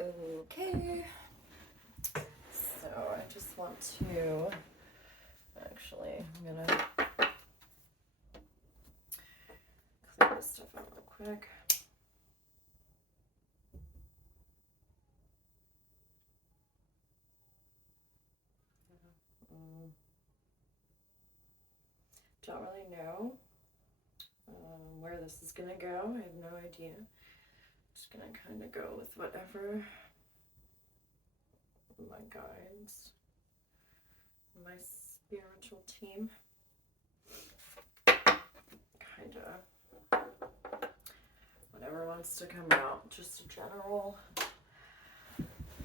Okay, so I just want to, actually, I'm gonna clear this stuff out real quick. Don't really know where this is gonna go. I have no idea. Just gonna kind of go with whatever my guides, my spiritual team, kind of whatever wants to come out. Just a general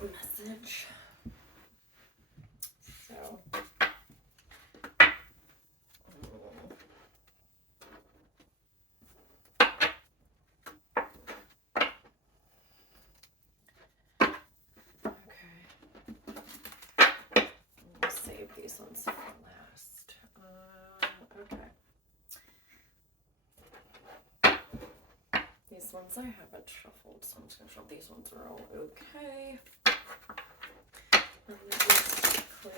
message. So. Save these ones for last. Okay. These ones I haven't shuffled, so I'm just going to shuffle. These ones are all okay. Let me just clear.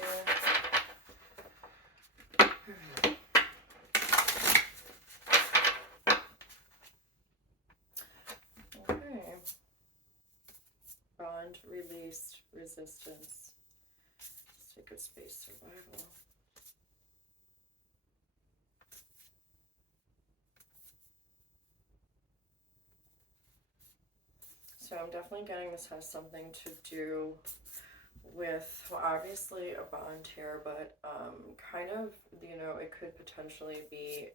Alright. Okay. Bond, released, resistance, sacred space, survival. So I'm definitely getting this has something to do with, well, obviously a bond here, but kind of, it could potentially be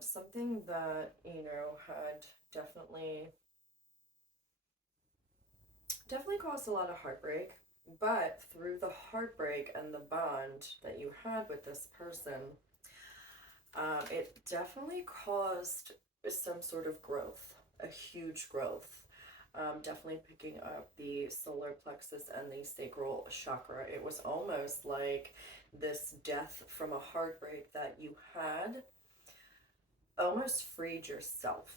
something that, had definitely caused a lot of heartbreak, but through the heartbreak and the bond that you had with this person, it definitely caused some sort of growth, a huge growth. Definitely picking up the solar plexus and the sacral chakra. It was almost like this death from a heartbreak that you had almost freed yourself.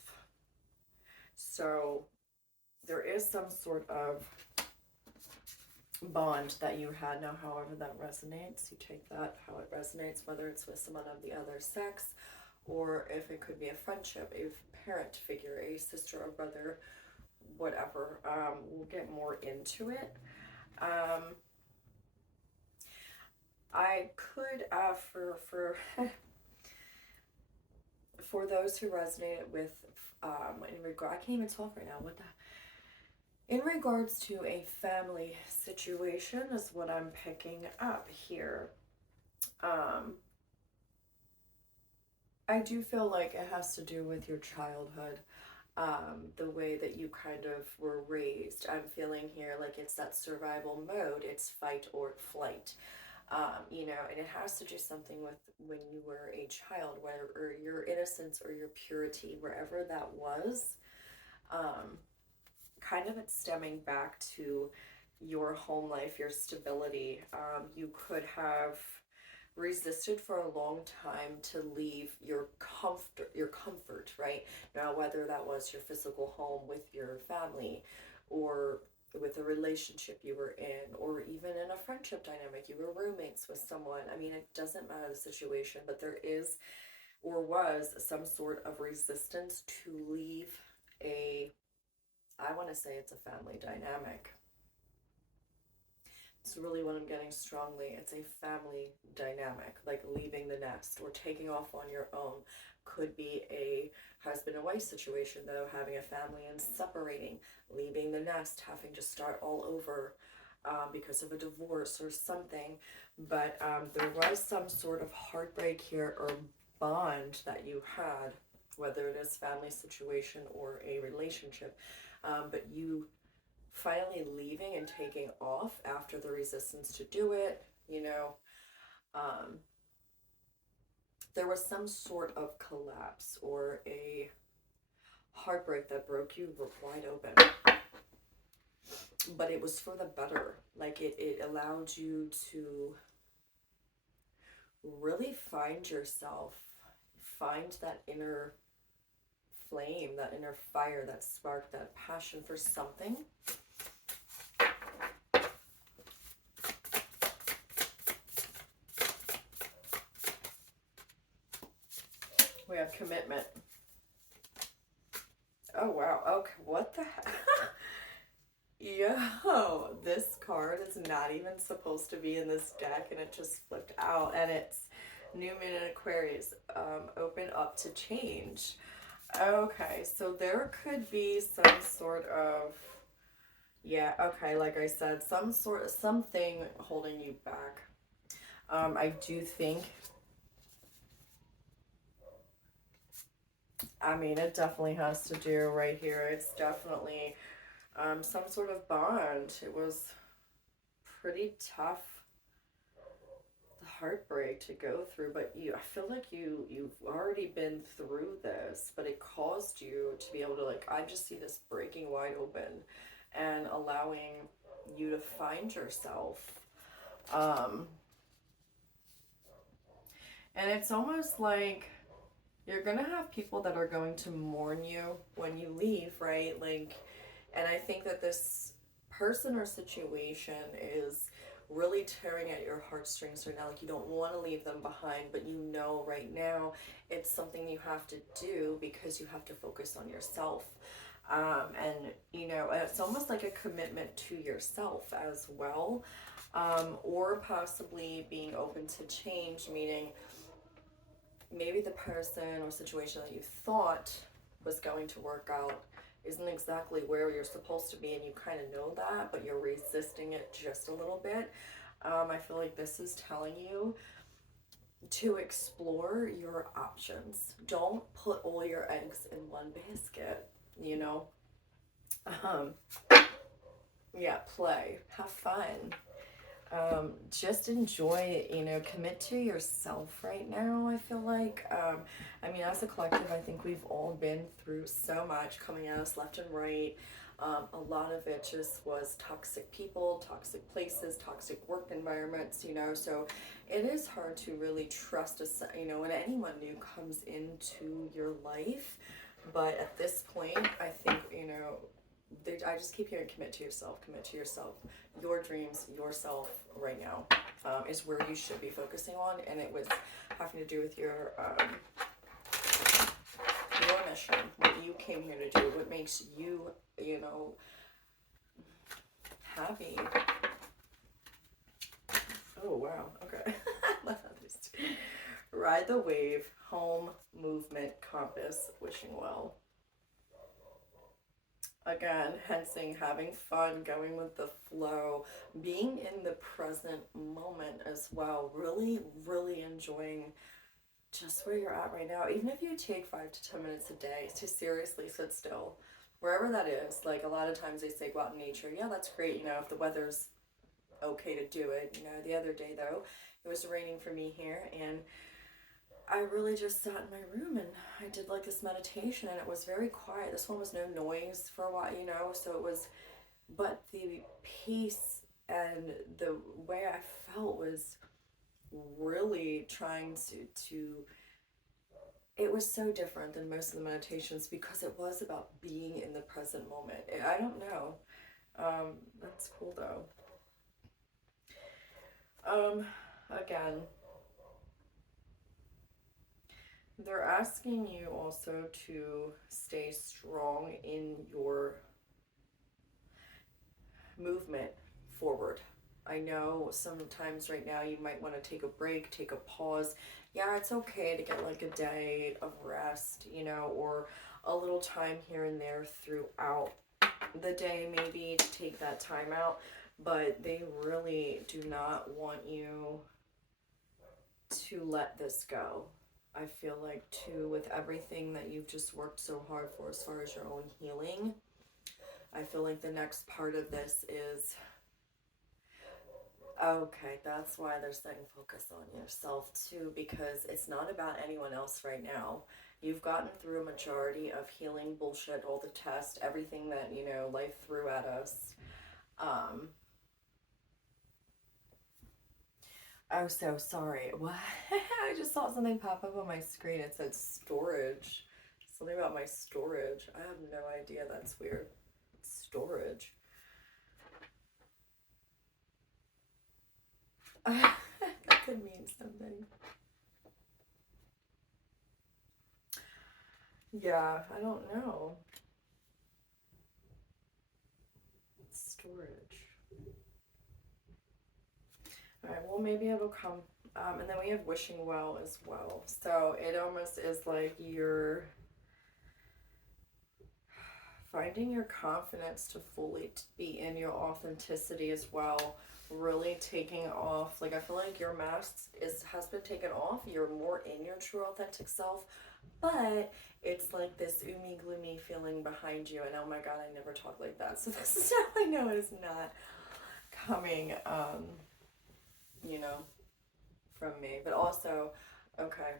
So there is some sort of bond that you had. Now, however that resonates, you take that how it resonates, whether it's with someone of the other sex, or if it could be a friendship, a parent figure, a sister or brother, whatever. We'll get more into it. I could for those who resonated with in regard, I can't even talk right now. What the? In regards to a family situation is what I'm picking up here. I do feel like it has to do with your childhood, the way that you kind of were raised. I'm feeling here like it's that survival mode. It's fight or flight. And it has to do something with when you were a child, whether your innocence or your purity, wherever that was. Kind of it's stemming back to your home life, your stability. You could have resisted for a long time to leave your comfort, right? Now, whether that was your physical home with your family, or with a relationship you were in, or even in a friendship dynamic, you were roommates with someone. I mean, it doesn't matter the situation, but there is or was some sort of resistance to leave I want to say it's a family dynamic. It's really what I'm getting strongly. It's a family dynamic, like leaving the nest or taking off on your own. Could be a husband and wife situation, though, having a family and separating, leaving the nest, having to start all over because of a divorce or something. But there was some sort of heartbreak here or bond that you had, whether it is family situation or a relationship. But you finally leaving and taking off after the resistance to do it, there was some sort of collapse or a heartbreak that broke you wide open. But it was for the better. Like it allowed you to really find yourself, find that inner flame, that inner fire, that spark, that passion for something. commitment. Oh, wow. Okay, what the heck? Yo, this card is not even supposed to be in this deck, and it just flipped out, and it's New Moon in Aquarius, open up to change. Okay, so there could be some sort of, yeah, okay, like I said, something holding you back. I do think, I mean, it definitely has to do right here. It's definitely some sort of bond. It was pretty tough heartbreak to go through, but I feel like you've already been through this, but it caused you to be able to, like, I just see this breaking wide open and allowing you to find yourself. And it's almost like you're gonna have people that are going to mourn you when you leave, right? Like, and I think that this person or situation is really tearing at your heartstrings right now. Like, you don't want to leave them behind, but you know right now it's something you have to do because you have to focus on yourself. And you know, it's almost like a commitment to yourself as well, or possibly being open to change, meaning maybe the person or situation that you thought was going to work out isn't exactly where you're supposed to be, and you kind of know that, but you're resisting it just a little bit. I feel like this is telling you to explore your options. Don't put all your eggs in one basket, you know? Um, yeah, play, have fun. Just enjoy, you know, commit to yourself right now. I feel like, I mean, as a collective, I think we've all been through so much coming at us left and right. A lot of it just was toxic people, toxic places, toxic work environments, you know, so it is hard to really trust us, you know, when anyone new comes into your life. But at this point, I think, you know, I just keep hearing commit to yourself, commit to yourself. Your dreams, yourself right now is where you should be focusing on, and it was having to do with your mission, what you came here to do, what makes you, you know, happy. Oh, wow, okay. Ride the wave, home, movement, compass, wishing well. Again, hensing having fun, going with the flow, being in the present moment as well, really, really enjoying just where you're at right now. Even if you take 5 to 10 minutes a day to seriously sit still, wherever that is. Like, a lot of times they say go out in nature. Yeah, that's great, you know, if the weather's okay to do it. You know, the other day though, it was raining for me here, and I really just sat in my room and I did like this meditation, and it was very quiet. This one was no noise for a while, you know, so it was, but the peace and the way I felt was really trying to it was so different than most of the meditations because it was about being in the present moment. I don't know. That's cool though. Again, they're asking you also to stay strong in your movement forward. I know sometimes right now you might want to take a break, take a pause. Yeah, it's okay to get like a day of rest, you know, or a little time here and there throughout the day, maybe to take that time out. But they really do not want you to let this go. I feel like, too, with everything that you've just worked so hard for as far as your own healing, I feel like the next part of this is, okay, that's why they're saying focus on yourself too, because it's not about anyone else right now. You've gotten through a majority of healing bullshit, all the tests, everything that, you know, life threw at us. Oh, so sorry. What? I just saw something pop up on my screen. It said storage. Something about my storage. I have no idea. That's weird. Storage. That could mean something. Yeah, I don't know. Storage. All right, well, maybe it'll come. And then we have wishing well as well. So it almost is like you're finding your confidence to fully be in your authenticity as well. Really taking off, like I feel like your mask has been taken off. You're more in your true authentic self, but it's like this oomy gloomy feeling behind you. And oh my god, I never talk like that. So this is how I know it's not coming, you know, from me. But also, okay,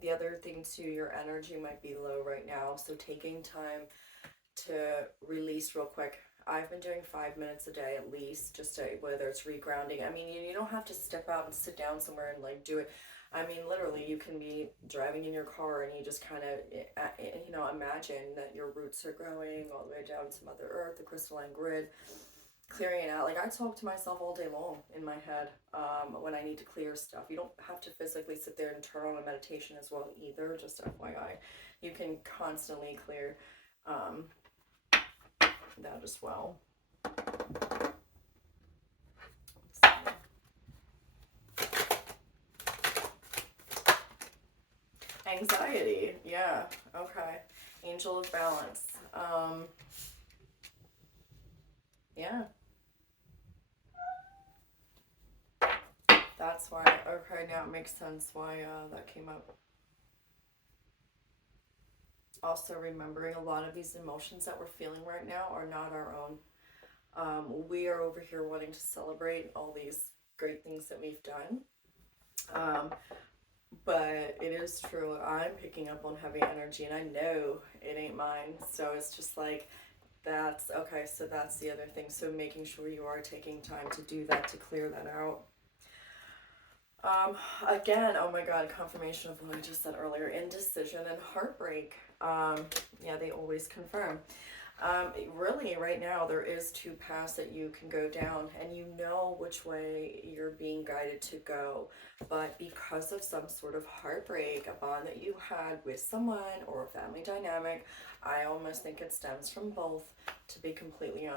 the other thing too, your energy might be low right now. So taking time to release real quick. I've been doing 5 minutes a day at least, just to, whether it's regrounding. I mean, you don't have to step out and sit down somewhere and like do it. I mean, literally, you can be driving in your car and you just kind of, imagine that your roots are growing all the way down to Mother Earth, the crystalline grid, clearing it out. Like I talk to myself all day long in my head when I need to clear stuff. You don't have to physically sit there and turn on a meditation as well either. Just FYI, you can constantly clear um, that as well. Anxiety, yeah, okay. Angel of balance. Yeah, that's why. Okay, now it makes sense why that came up. Also, remembering a lot of these emotions that we're feeling right now are not our own. We are over here wanting to celebrate all these great things that we've done. Um, but it is true. I'm picking up on heavy energy and I know it ain't mine. So it's just like, that's okay. So that's the other thing. So making sure you are taking time to do that, to clear that out. Um, Again, oh my God, confirmation of what I just said earlier, indecision and heartbreak. Yeah, they always confirm. Really, right now, there is two paths that you can go down, and you know which way you're being guided to go. But because of some sort of heartbreak, a bond that you had with someone or a family dynamic, I almost think it stems from both, to be completely honest.